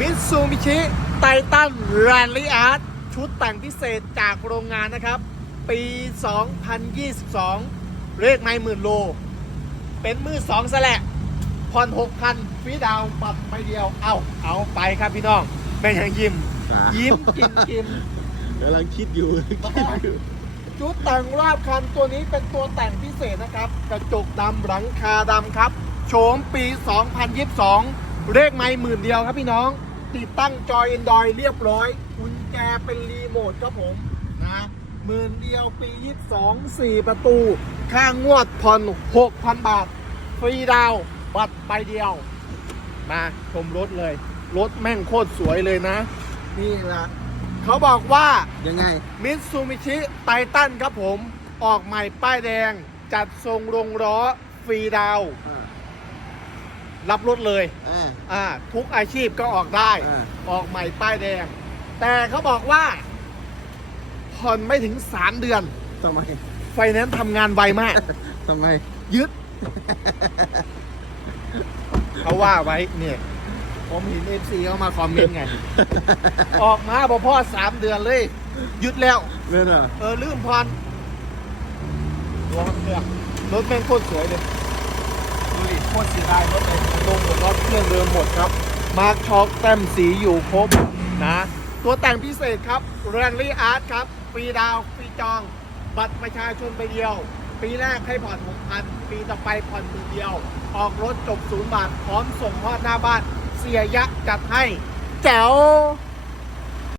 มิตซูมิชิไททันแรนลี่อาร์ตชุดแต่งพิเศษจากโรงงานนะครับ ปี 2022 เลขไม่หมื่นโล เป็นมือสองซะแหละผ่อน6,000ฟรีดาวน์ปรับไปเดียว เอาเอาไปครับพี่น้อง แม่งยังยิ้ม ยิ้มกินกินกำลังคิดอยู่คิดอยู่ชุดแต่งรอบคันตัวนี้เป็นตัวแต่งพิเศษนะครับ กระจกดำหลังคาดำครับ โฉมปี 2022 เลขไม่หมื่นเดียวครับพี่น้อง ติดตั้งจอย Android เรียบร้อยกุญแจเป็นรีโมทครับผมนะหมื่นเดียวปี22 4ประตู ค่างวดผ่อน6,000บาท ฟรีดาวน์บัตรใบเดียว มาชมรถเลย รถแม่งโคตรสวยเลยนะ นี่แหละเขาบอกว่ายังไงมิตซูมิชิไททันครับผม ออกใหม่ป้ายแดง จัดทรงลงล้อฟรีดาวน์อ่า รับรถเลยอ่า อ่าทุกอาชีพก็ออกได้ อ่า ออกใหม่ป้ายแดง แต่เขาบอกว่าผ่อนไม่ถึง 3 เดือน ทำไมไฟแนนซ์ทำงานไวมาก ทำไม ยึด เขาว่าไว้เนี่ย ผมเห็นเอฟซีเขามาคอมเมนต์ไง ออกมาพอพ่อสามเดือนเลย ยึดแล้ว เล่นอะ เออลืมพรรถเครื่องรถแม่งโคตรสวยเลยดูดิโคตรเสียดายรถเลยลงหมดรถเครื่องเดิมหมดครับ มาร์คช็อคแต้มสีอยู่ครบนะ ตัวแต่งพิเศษครับแรนลี่อาร์ตครับฟรีดาวฟรีจอง บัตรประชาชนไปเดียว ปีแรกให้ผ่อน6,000ปีต่อไปผ่อนหมื่นเดียว ออกรถจบศูนย์บาทพร้อมส่งมอบหน้าบ้านเสียยะจัดให้แจ๋ว